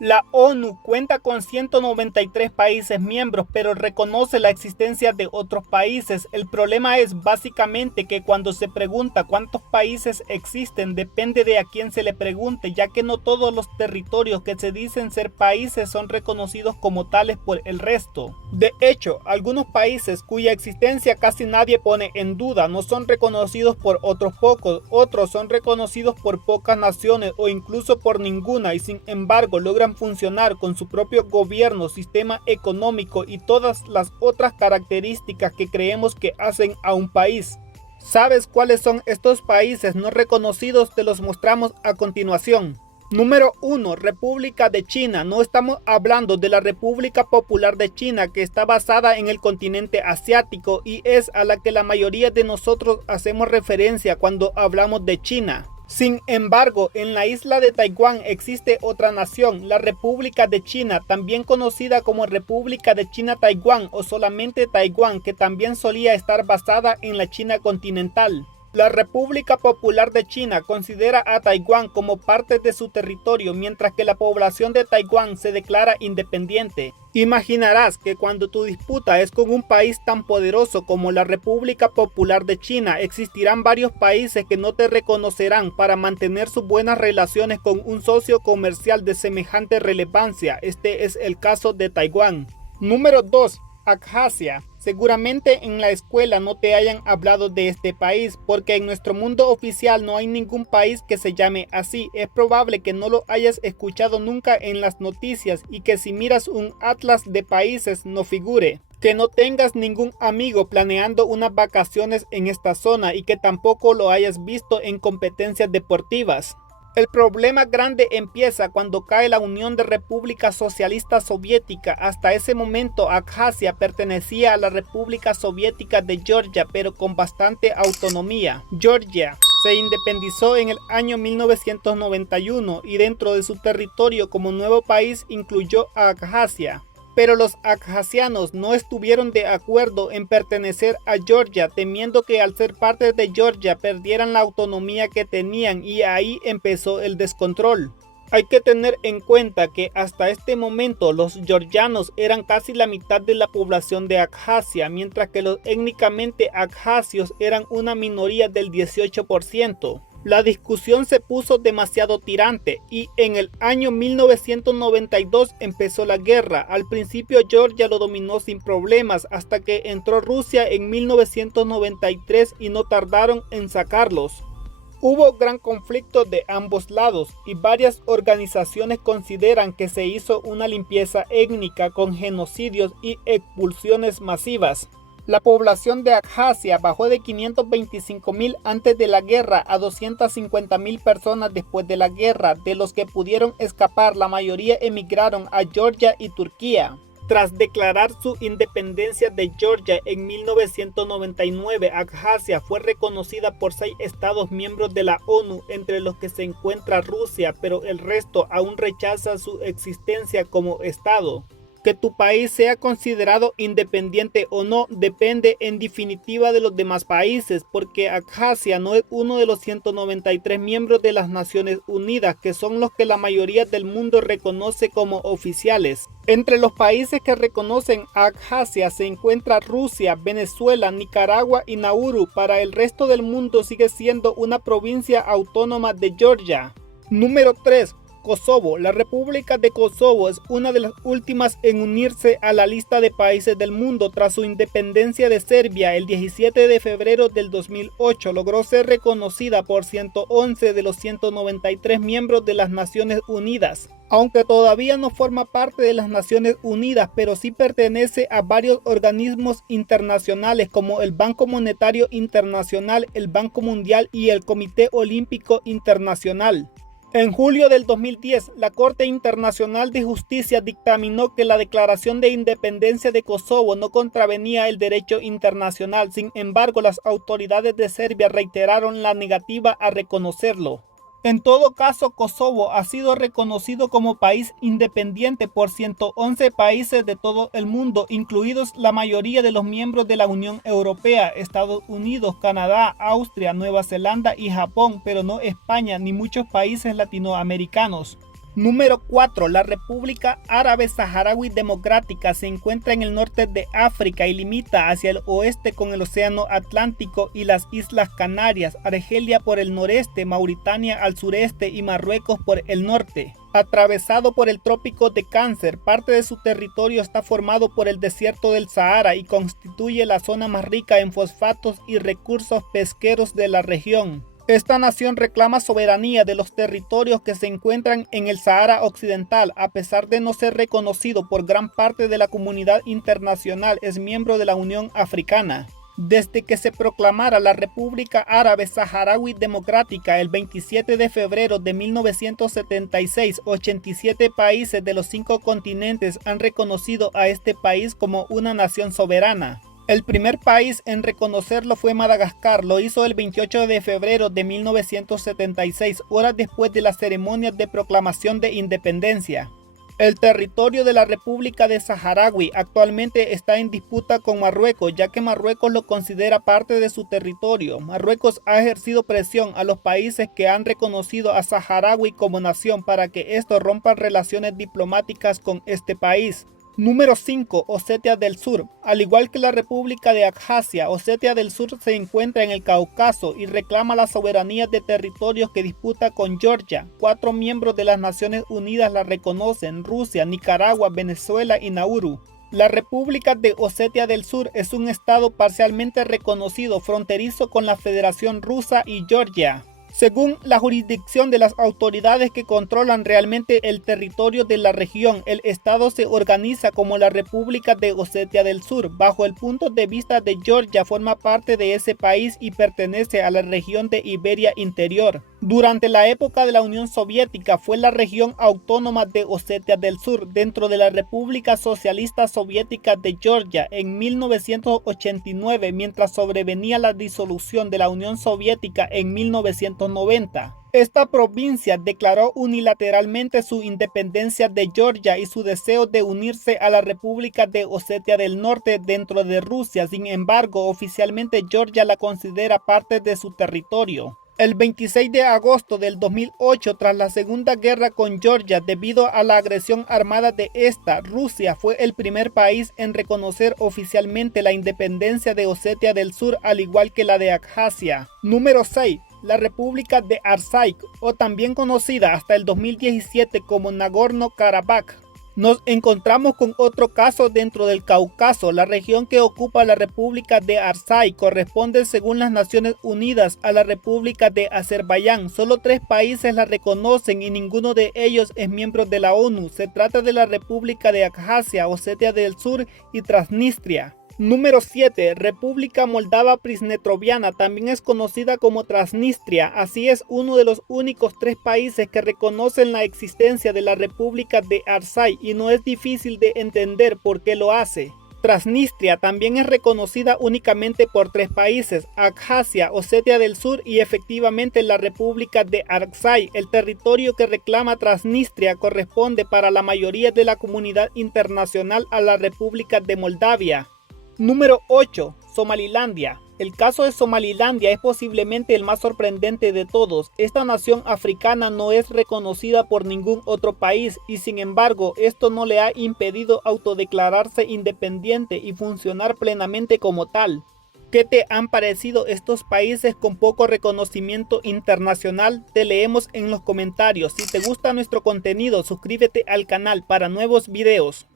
La ONU cuenta con 193 países miembros, pero reconoce la existencia de otros países. El problema es básicamente que cuando se pregunta cuántos países existen, depende de a quién se le pregunte, ya que no todos los territorios que se dicen ser países son reconocidos como tales por el resto. De hecho, algunos países cuya existencia casi nadie pone en duda no son reconocidos por otros pocos, otros son reconocidos por pocas naciones o incluso por ninguna y sin embargo logran funcionar con su propio gobierno, sistema económico y todas las otras características que creemos que hacen a un país. ¿Sabes cuáles son estos países no reconocidos? Te los mostramos a continuación. Número 1. República de China. No estamos hablando de la República Popular de China, que está basada en el continente asiático y es a la que la mayoría de nosotros hacemos referencia cuando hablamos de China. Sin embargo, en la isla de Taiwán existe otra nación, la República de China, también conocida como República de China-Taiwán o solamente Taiwán, que también solía estar basada en la China continental. La República Popular de China considera a Taiwán como parte de su territorio, mientras que la población de Taiwán se declara independiente. Imaginarás que cuando tu disputa es con un país tan poderoso como la República Popular de China, existirán varios países que no te reconocerán para mantener sus buenas relaciones con un socio comercial de semejante relevancia. Este es el caso de Taiwán. Número 2. Abjasia. Seguramente en la escuela no te hayan hablado de este país, porque en nuestro mundo oficial no hay ningún país que se llame así. Es probable que no lo hayas escuchado nunca en las noticias y que si miras un atlas de países no figure. Que no tengas ningún amigo planeando unas vacaciones en esta zona y que tampoco lo hayas visto en competencias deportivas. El problema grande empieza cuando cae la Unión de República Socialista Soviética. Hasta ese momento Abjasia pertenecía a la República Soviética de Georgia, pero con bastante autonomía. Georgia se independizó en el año 1991 y dentro de su territorio como nuevo país incluyó a Abjasia. Pero los abjasianos no estuvieron de acuerdo en pertenecer a Georgia, temiendo que al ser parte de Georgia perdieran la autonomía que tenían y ahí empezó el descontrol. Hay que tener en cuenta que hasta este momento los georgianos eran casi la mitad de la población de Abjasia, mientras que los étnicamente abjasios eran una minoría del 18%. La discusión se puso demasiado tirante y en el año 1992 empezó la guerra. Al principio Georgia lo dominó sin problemas hasta que entró Rusia en 1993 y no tardaron en sacarlos. Hubo gran conflicto de ambos lados y varias organizaciones consideran que se hizo una limpieza étnica con genocidios y expulsiones masivas. La población de Abjasia bajó de 525.000 antes de la guerra a 250.000 personas después de la guerra. De los que pudieron escapar, la mayoría emigraron a Georgia y Turquía. Tras declarar su independencia de Georgia en 1999, Abjasia fue reconocida por 6 estados miembros de la ONU, entre los que se encuentra Rusia, pero el resto aún rechaza su existencia como estado. Que tu país sea considerado independiente o no depende en definitiva de los demás países, porque Abjasia no es uno de los 193 miembros de las Naciones Unidas, que son los que la mayoría del mundo reconoce como oficiales. Entre los países que reconocen a Abjasia se encuentra Rusia, Venezuela, Nicaragua y Nauru. Para el resto del mundo sigue siendo una provincia autónoma de Georgia. Número 3. Kosovo. La República de Kosovo es una de las últimas en unirse a la lista de países del mundo. Tras su independencia de Serbia el 17 de febrero del 2008, logró ser reconocida por 111 de los 193 miembros de las Naciones Unidas. Aunque todavía no forma parte de las Naciones Unidas, pero sí pertenece a varios organismos internacionales como el Banco Monetario Internacional, el Banco Mundial y el Comité Olímpico Internacional. En julio del 2010, la Corte Internacional de Justicia dictaminó que la declaración de independencia de Kosovo no contravenía el derecho internacional. Sin embargo, las autoridades de Serbia reiteraron la negativa a reconocerlo. En todo caso, Kosovo ha sido reconocido como país independiente por 111 países de todo el mundo, incluidos la mayoría de los miembros de la Unión Europea, Estados Unidos, Canadá, Austria, Nueva Zelanda y Japón, pero no España ni muchos países latinoamericanos. Número 4. La República Árabe Saharaui Democrática se encuentra en el norte de África y limita hacia el oeste con el Océano Atlántico y las Islas Canarias, Argelia por el noreste, Mauritania al sureste y Marruecos por el norte. Atravesado por el Trópico de Cáncer, parte de su territorio está formado por el desierto del Sahara y constituye la zona más rica en fosfatos y recursos pesqueros de la región. Esta nación reclama soberanía de los territorios que se encuentran en el Sahara Occidental, a pesar de no ser reconocido por gran parte de la comunidad internacional, es miembro de la Unión Africana. Desde que se proclamara la República Árabe Saharaui Democrática el 27 de febrero de 1976, 87 países de los 5 continentes han reconocido a este país como una nación soberana. El primer país en reconocerlo fue Madagascar, lo hizo el 28 de febrero de 1976, horas después de la ceremonia de proclamación de independencia. El territorio de la República de Saharaui actualmente está en disputa con Marruecos, ya que Marruecos lo considera parte de su territorio. Marruecos ha ejercido presión a los países que han reconocido a Saharaui como nación para que estos rompan relaciones diplomáticas con este país. Número 5. Osetia del Sur. Al igual que la República de Abjasia, Osetia del Sur se encuentra en el Cáucaso y reclama la soberanía de territorios que disputa con Georgia. 4 miembros de las Naciones Unidas la reconocen: Rusia, Nicaragua, Venezuela y Nauru. La República de Osetia del Sur es un estado parcialmente reconocido fronterizo con la Federación Rusa y Georgia. Según la jurisdicción de las autoridades que controlan realmente el territorio de la región, el estado se organiza como la República de Osetia del Sur. Bajo el punto de vista de Georgia, forma parte de ese país y pertenece a la región de Iberia Interior. Durante la época de la Unión Soviética fue la región autónoma de Osetia del Sur dentro de la República Socialista Soviética de Georgia en 1989, mientras sobrevenía la disolución de la Unión Soviética en 1990. Esta provincia declaró unilateralmente su independencia de Georgia y su deseo de unirse a la República de Osetia del Norte dentro de Rusia. Sin embargo, oficialmente Georgia la considera parte de su territorio. El 26 de agosto del 2008, tras la Segunda Guerra con Georgia, debido a la agresión armada de esta, Rusia fue el primer país en reconocer oficialmente la independencia de Osetia del Sur, al igual que la de Abjasia. Número 6. La República de Artsaj, o también conocida hasta el 2017 como Nagorno-Karabaj. Nos encontramos con otro caso dentro del Cáucaso. La región que ocupa la República de Artsaj corresponde, según las Naciones Unidas, a la República de Azerbaiyán. Solo 3 países la reconocen y ninguno de ellos es miembro de la ONU. Se trata de la República de Abjasia, Osetia del Sur y Transnistria. Número 7. República Moldava Pridnestriana, también es conocida como Transnistria. Así es uno de los únicos 3 países que reconocen la existencia de la República de Artsaj y no es difícil de entender por qué lo hace. Transnistria también es reconocida únicamente por 3 países: Abjasia, Osetia del Sur y efectivamente la República de Artsaj. El territorio que reclama Transnistria corresponde para la mayoría de la comunidad internacional a la República de Moldavia. Número 8. Somalilandia. El caso de Somalilandia es posiblemente el más sorprendente de todos. Esta nación africana no es reconocida por ningún otro país y sin embargo esto no le ha impedido autodeclararse independiente y funcionar plenamente como tal. ¿Qué te han parecido estos países con poco reconocimiento internacional? Te leemos en los comentarios. Si te gusta nuestro contenido, suscríbete al canal para nuevos videos.